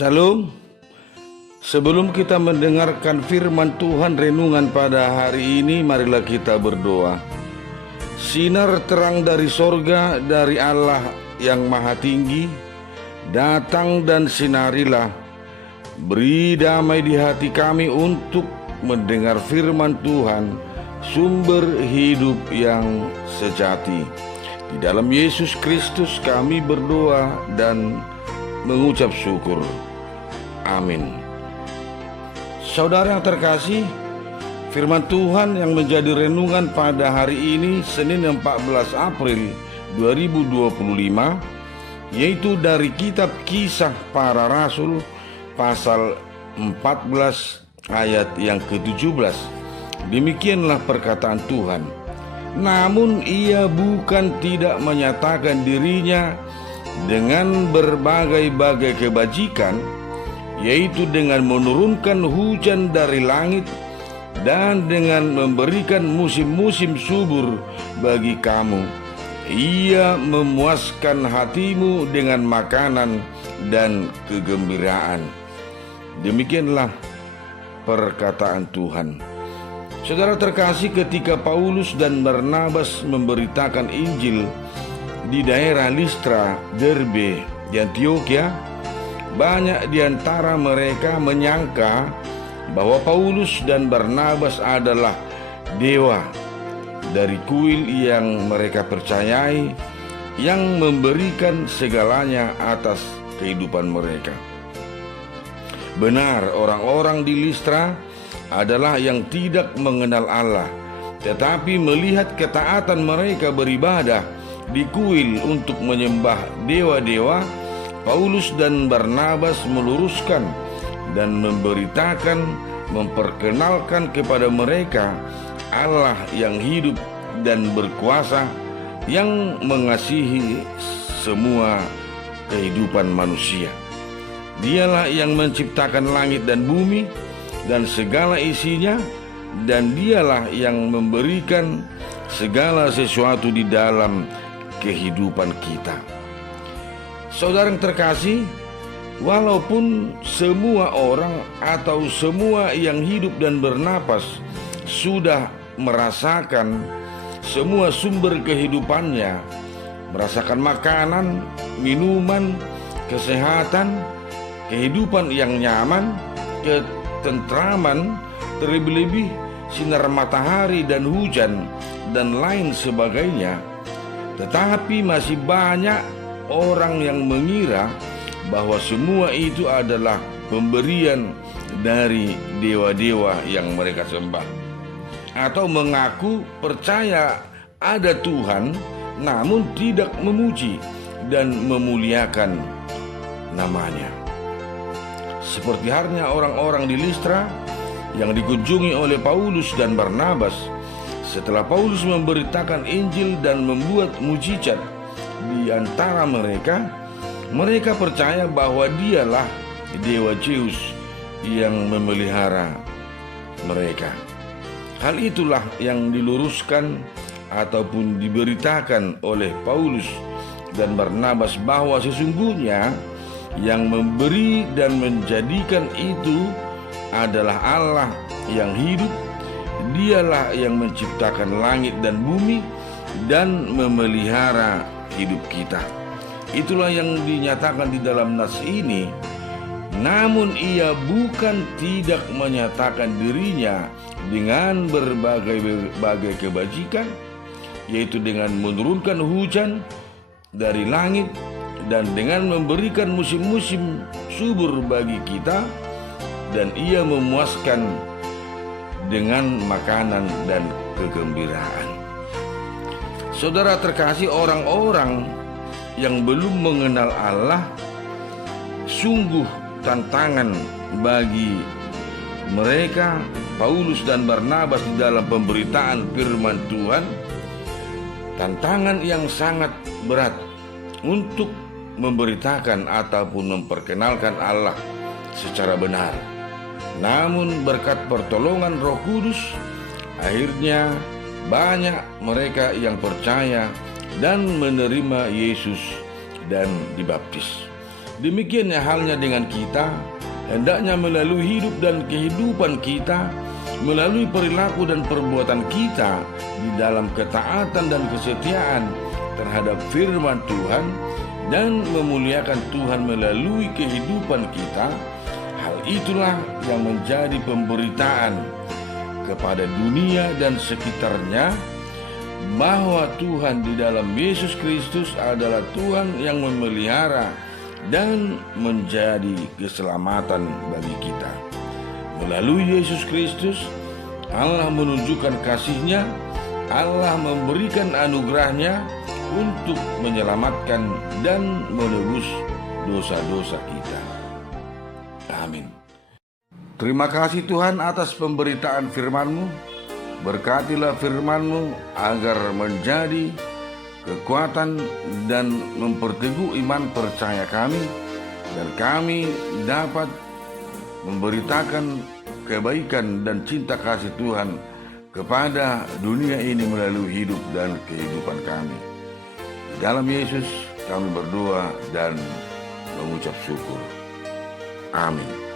Shalom. Sebelum kita mendengarkan firman Tuhan renungan pada hari ini, marilah kita berdoa. Sinar terang dari sorga, dari Allah yang maha tinggi, datang dan sinarilah. Beri damai di hati kami untuk mendengar firman Tuhan, sumber hidup yang sejati. Di dalam Yesus Kristus kami berdoa dan mengucap syukur. Amin. Saudara yang terkasih, firman Tuhan yang menjadi renungan pada hari ini, Senin 14 April 2025, yaitu dari kitab Kisah Para Rasul pasal 14 ayat yang ke-17. Demikianlah perkataan Tuhan. Namun ia bukan tidak menyatakan dirinya dengan berbagai-bagai kebajikan, yaitu dengan menurunkan hujan dari langit dan dengan memberikan musim-musim subur bagi kamu. Ia memuaskan hatimu dengan makanan dan kegembiraan. Demikianlah perkataan Tuhan. Saudara terkasih, ketika Paulus dan Barnabas memberitakan Injil di daerah Listra, Derbe, di Antioquia, banyak di antara mereka menyangka bahwa Paulus dan Barnabas adalah dewa dari kuil yang mereka percayai, yang memberikan segalanya atas kehidupan mereka. Benar, orang-orang di Listra adalah yang tidak mengenal Allah, tetapi melihat ketaatan mereka beribadah di kuil untuk menyembah dewa-dewa, Paulus dan Barnabas meluruskan dan memperkenalkan kepada mereka Allah yang hidup dan berkuasa, yang mengasihi semua kehidupan manusia. Dialah yang menciptakan langit dan bumi dan segala isinya, dan dialah yang memberikan segala sesuatu di dalam kehidupan kita. Saudara yang terkasih, walaupun semua orang atau semua yang hidup dan bernapas sudah merasakan semua sumber kehidupannya, merasakan makanan, minuman, kesehatan, kehidupan yang nyaman, ketentraman, terlebih-lebih sinar matahari dan hujan dan lain sebagainya, tetapi masih banyak orang yang mengira bahwa semua itu adalah pemberian dari dewa-dewa yang mereka sembah, atau mengaku percaya ada Tuhan namun tidak memuji dan memuliakan namanya. Seperti halnya orang-orang di Listra yang dikunjungi oleh Paulus dan Barnabas. Setelah Paulus memberitakan Injil dan membuat mujizat di antara mereka, mereka percaya bahwa dialah dewa Zeus yang memelihara mereka. Hal itulah yang diluruskan ataupun diberitakan oleh Paulus dan Barnabas, bahwa sesungguhnya yang memberi dan menjadikan itu adalah Allah yang hidup. Dialah yang menciptakan langit dan bumi dan memelihara hidup kita. Itulah yang dinyatakan di dalam nas ini. Namun ia bukan tidak menyatakan dirinya dengan berbagai kebajikan, yaitu dengan menurunkan hujan dari langit dan dengan memberikan musim-musim subur bagi kita, dan ia memuaskan dengan makanan dan kegembiraan. Saudara terkasih, orang-orang yang belum mengenal Allah, sungguh tantangan bagi mereka, Paulus dan Barnabas, di dalam pemberitaan firman Tuhan. Tantangan yang sangat berat untuk memberitakan ataupun memperkenalkan Allah secara benar. Namun berkat pertolongan Roh Kudus, akhirnya banyak mereka yang percaya dan menerima Yesus dan dibaptis. Demikiannya halnya dengan kita, hendaknya melalui hidup dan kehidupan kita, melalui perilaku dan perbuatan kita di dalam ketaatan dan kesetiaan terhadap firman Tuhan dan memuliakan Tuhan melalui kehidupan kita. Hal itulah yang menjadi pemberitaan kepada dunia dan sekitarnya bahwa Tuhan di dalam Yesus Kristus adalah Tuhan yang memelihara dan menjadi keselamatan bagi kita. Melalui Yesus Kristus, Allah menunjukkan kasih-Nya, Allah memberikan anugerah-Nya untuk menyelamatkan dan menebus dosa-dosa kita. Amin. Terima kasih Tuhan atas pemberitaan firman-Mu. Berkatilah firman-Mu agar menjadi kekuatan dan memperteguh iman percaya kami, dan kami dapat memberitakan kebaikan dan cinta kasih Tuhan kepada dunia ini melalui hidup dan kehidupan kami. Di dalam Yesus kami berdoa dan mengucap syukur. Amin.